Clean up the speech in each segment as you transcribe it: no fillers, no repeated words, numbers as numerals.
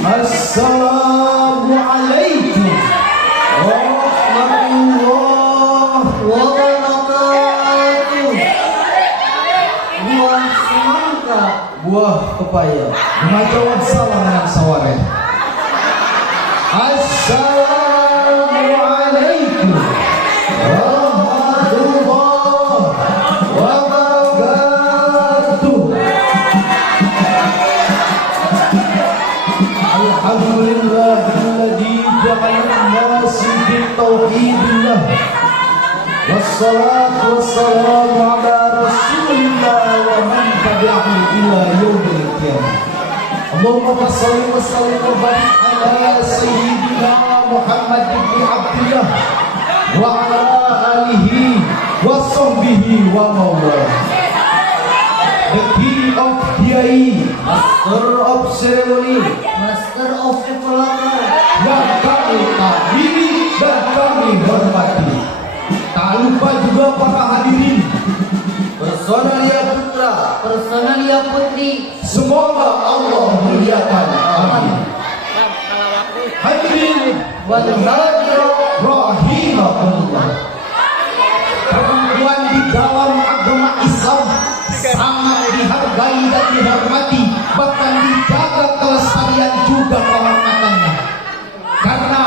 Assalamualaikum warahmatullahi wabarakatuh. Buah semangka, buah pepaya, mengajawab salam yang saware. Assalamualaikum warahmatullahi wabarakatuh. Alhamdulillahilladzi ja'alana nas bitauhidillah. Wassalatu wassalamu ala rasulillah wa man tabi'ahu ila yaumil qiyamah. Allahumma shalli wa sallim wa barik ala sayyidina Muhammad bin Abdullah wa ala alihi wa sahbihi wa mawlah. The king of Kiai, master of ceremony, master of evaluator, yang kami takdiri dan kami hormati. Tak lupa juga para hadirin, personalia putra, personalia putri, semoga Allah muliakan. Amin. Hadirin wal hadirat rahimakumullah. Perempuan di dalam agama Islam sangat dihargai dan dihormati, bahkan dijaga kelestarian juga kehormatannya. Karena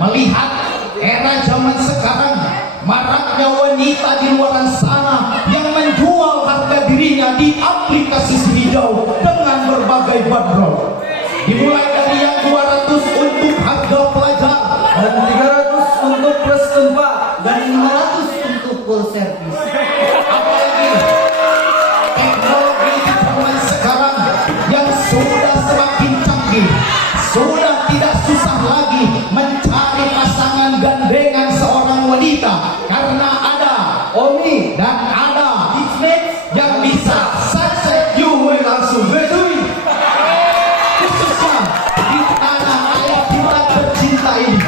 melihat era zaman sekarang, maraknya wanita di luar sana yang menjual harga dirinya di aplikasi hijau dengan berbagai bandrol, dimulai dari yang 200 untuk harga pelajar, dan 300 untuk plus tempat, dan 500 untuk full service. Apalagi teknologi di zaman sekarang yang sudah semakin canggih, sudah tidak susah lagi mencari pasangan gandengan seorang wanita, karena ada Omi dan ada X-Max yang bisa sukses you will langsung berdui. Khususnya di tanah air kita tercinta ini,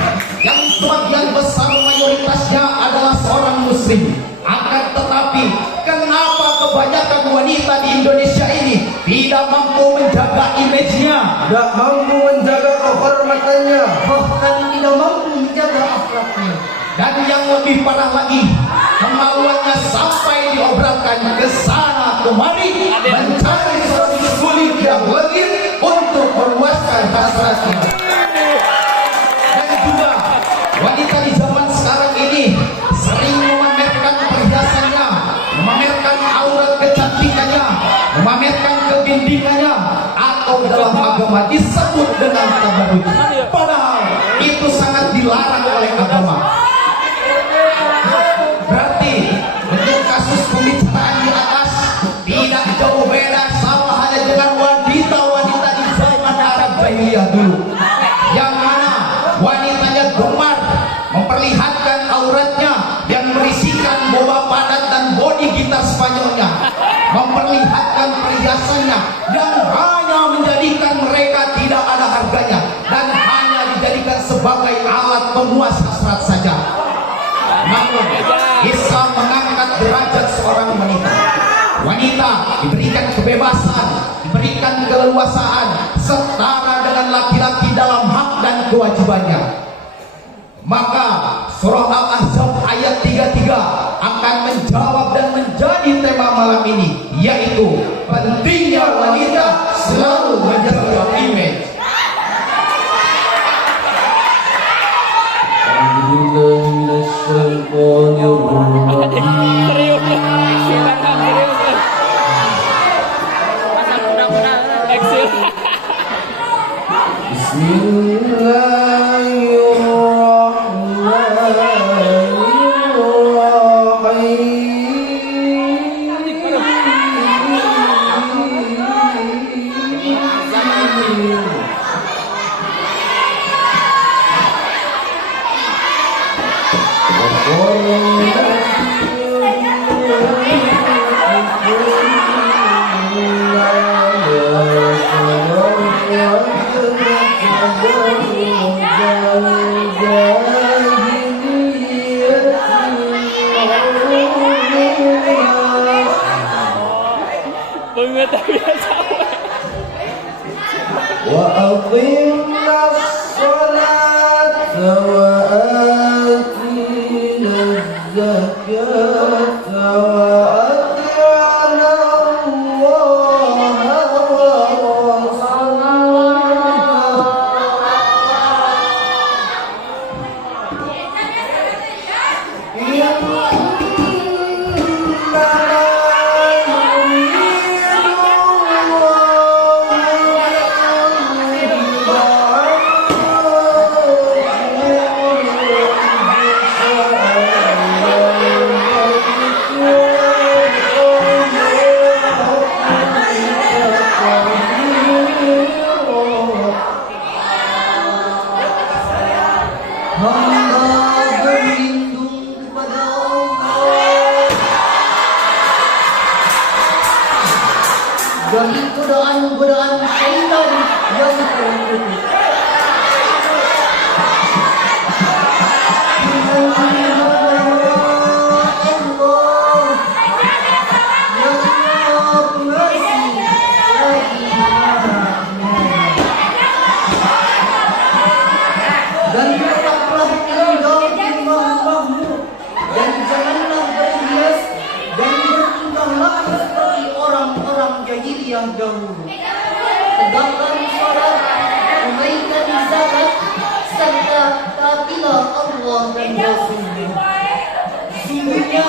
yang sebagian besar mayoritasnya adalah seorang muslim. Akan tetapi kenapa kebanyakan wanita di Indonesia ini tidak mampu menjaga image-nya, tidak mampu menjaga kehormatannya, bahkan tidak mampu menjaga akhlaknya? Dan yang lebih parah lagi, kemaluannya sampai diobrolkan ke sana kemari mencari solusi kulit yang legit untuk memuaskan hasratnya. Dan juga wanita di zaman sekarang ini sering memamerkan perhiasannya, memamerkan aurat kecantikannya, memamerkan kebimbingannya, atau dalam agama disebut dengan tabarruj. Padahal itu sangat dilarang oleh agama. Berarti untuk kasus pembicaraan di atas tidak jauh beda sama halnya dengan wanita-wanita di zaman Arab jahiliyah dulu, yang mana wanitanya gemar memperlihatkan auratnya yang berisikan bola padat dan bodi gitar Spanyolnya, memperlihatkan perhiasannya yang hanya menjadikan mereka tidak ada harganya dan hanya dijadikan sebagai alat pemuas hasrat saja. Namun Islam mengangkat derajat seorang wanita. Wanita diberikan kebebasan, diberikan keleluasaan setara dengan laki-laki dalam hak dan kewajibannya. Maka surah Al-Ahzab ayat 33 akan menjawab dan menjadi tema malam ini, yaitu pentingnya wanita selalu menjaga image. Banget biasa. Wa dari godaan-godaan syaitan yang terkutuk. Dan tetaplah tinggal di rumah-rumahmu, dan janganlah berhias dan bertingkahlah seperti orang-orang jahiliyah dahulu. Tegakkan salat, tunaikan zakat, serta taatilah Allah dan Rasul-Nya. Sungguhnya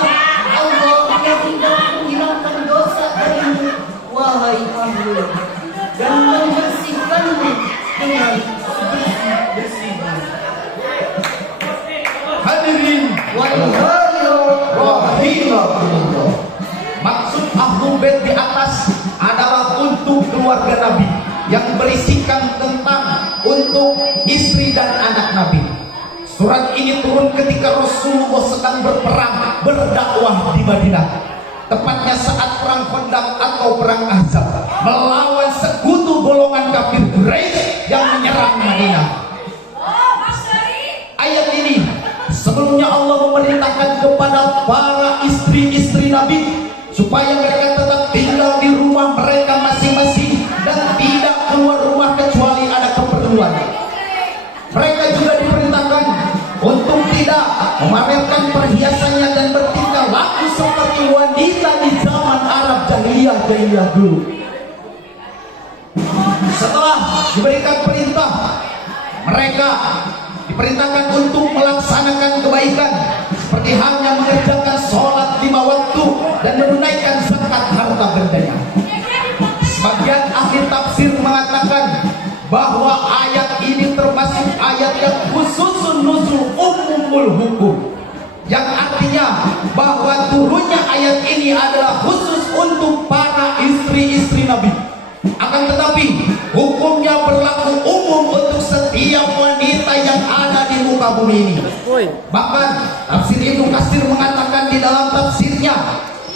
Allah yang tidak menghilangkan dosa darimu, wahai Muhammad, dan membersihkanmu dengan bersih-bersihnya. Hadirin rahimakumullah. Maksud Ahlul Bait di atas adalah untuk keluarga Nabi, yang berisikan tentang untuk istri dan anak Nabi. Surat ini turun ketika Rasulullah sedang berperang, berdakwah di Madinah, tepatnya saat perang Khandaq atau perang Ahzab, melawan sekutu golongan kafir Quraisy yang menyerang Madinah. Ayat ini sebelumnya Allah memerintahkan kepada para istri-istri Nabi supaya mereka tetap tinggal di rumah mereka masing-masing dan tidak keluar rumah kecuali ada keperluan. Mereka juga diperintahkan untuk tidak memamerkan perhiasannya dan bertingkah laku seperti wanita di zaman Arab jahiliyah dulu. Setelah diberikan perintah, mereka diperintahkan untuk melaksanakan kebaikan seperti halnya mengerjakan sholat 5 waktu dan menunaikan zakat harta bendanya. Sebagian ahli tafsir mengatakan bahwa ayat ini termasuk ayat yang khususun nuzul umumul hukum, yang artinya bahwa turunnya ayat ini adalah khusus untuk para istri-istri Nabi. Akan tetapi hukumnya berlaku umum untuk setiap wanita yang ada di muka bumi ini. Bahkan tafsir Ibnu Katsir mengatakan di dalam tafsirnya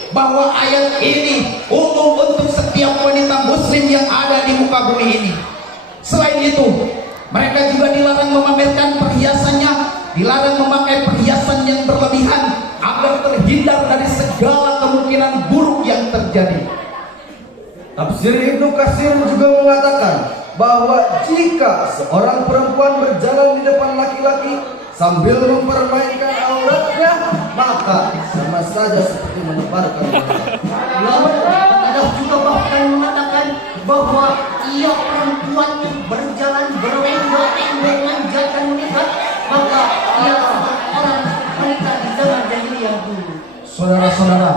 bahwa ayat ini umum untuk setiap wanita muslim yang ada di muka bumi ini. Selain itu, mereka juga dilarang memamerkan perhiasannya, dilarang memakai perhiasan yang berlebihan agar terhindar dari segala kemungkinan buruk yang terjadi. Tafsir Ibnu Katsir juga mengatakan bahwa jika seorang perempuan berjalan di depan laki-laki sambil mempermainkan auratnya, maka sama saja seperti menebarkan Lalu ada juga bahkan mengatakan bahwa ia perempuan berjalan berenggak-enggak menjaga menikah, maka ia orang wanita di zaman jahiliyah dulu. Saudara-saudara,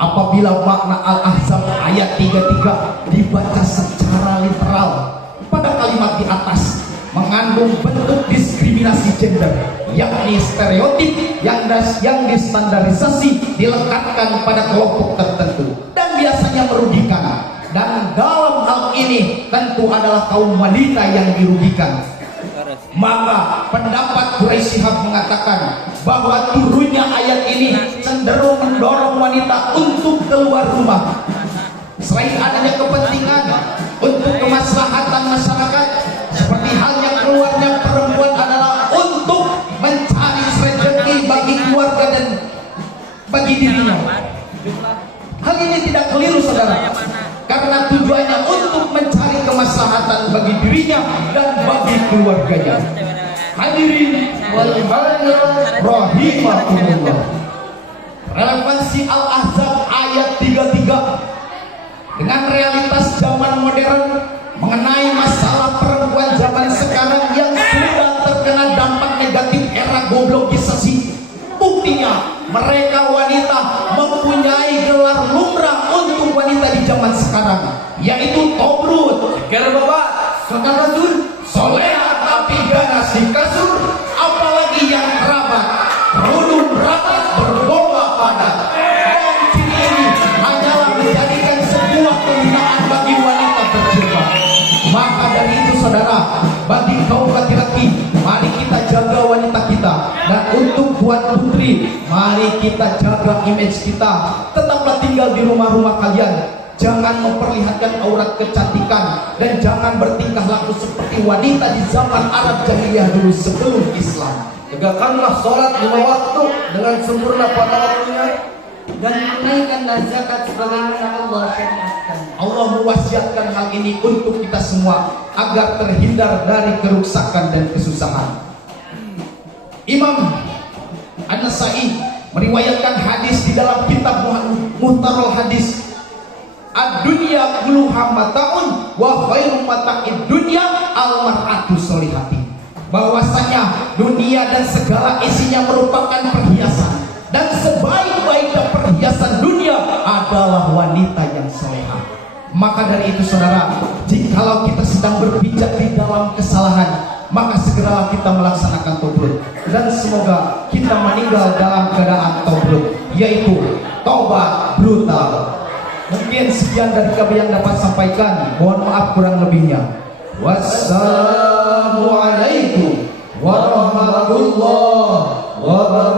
apabila makna Al-Ahzab ayat 33 dibaca secara literal, pada kalimat di atas mengandung bentuk diskriminasi gender, yakni stereotip yang distandarisasi dilekatkan pada kelompok tertentu dan biasanya merugikan. Dan dalam hal ini tentu adalah kaum wanita yang dirugikan. Maka pendapat Quraisy Shihab mengatakan bahwa turunnya ayat ini cenderung mendorong wanita untuk keluar rumah. Selain adanya kepentingan untuk kemaslahatan masyarakat, seperti halnya keluarnya perempuan adalah untuk mencari rezeki bagi keluarga dan bagi dirinya. Hal ini tidak keliru, saudara, karena tujuannya untuk mencari kemaslahatan bagi dirinya dan bagi keluarganya. Hadirin rahimakumullah. Relevansi Al-Ahzab ayat 33 dengan realitas zaman modern mengenai masalah perempuan zaman sekarang yang sudah terkena dampak negatif era globalisasi. Buktinya mereka wanita mempunyai gelar lumrah untuk wanita di zaman sekarang, yaitu tobrut, Bapak, kasur, soleha tapi gak ngasih kasur, apalagi yang kerabat, kerudung rapat berbobot padat. Dan ciri ini hanyalah menjadikan sebuah penghinaan bagi wanita berjilbab. Maka dari itu, saudara, bagi kaum laki-laki, mari kita jaga wanita kita. Dan untuk tuan putri, mari kita jaga image kita. Tetaplah tinggal di rumah-rumah kalian. Jangan memperlihatkan aurat kecantikan dan jangan bertingkah laku seperti wanita di zaman Arab jahiliyah dulu sebelum Islam. Tegakkanlah sholat 5 waktu dengan sempurna pada waktunya, dan tunaikanlah zakat sebagaimana Allah syariatkan. Allah mewasiatkan hal ini untuk kita semua agar terhindar dari kerusakan dan kesusahan. Imam An-Nasa'i meriwayatkan hadis di dalam kitab Muhtarul Hadis, ad-dunya kulluha mata'un wa khairu mata'id dunya al-mar'atu sholihati, bahwasanya dunia dan segala isinya merupakan perhiasan, dan sebaik-baiknya perhiasan dunia adalah wanita yang solehah. Maka dari itu saudara, jikalau kita sedang berpijak di dalam kesalahan, maka segeralah kita melaksanakan tobat, dan semoga kita meninggal dalam keadaan tobat, yaitu taubat brutal. Mungkin sekian dari kami yang dapat sampaikan. Mohon maaf kurang lebihnya. Wassalamualaikum warahmatullahi wabarakatuh.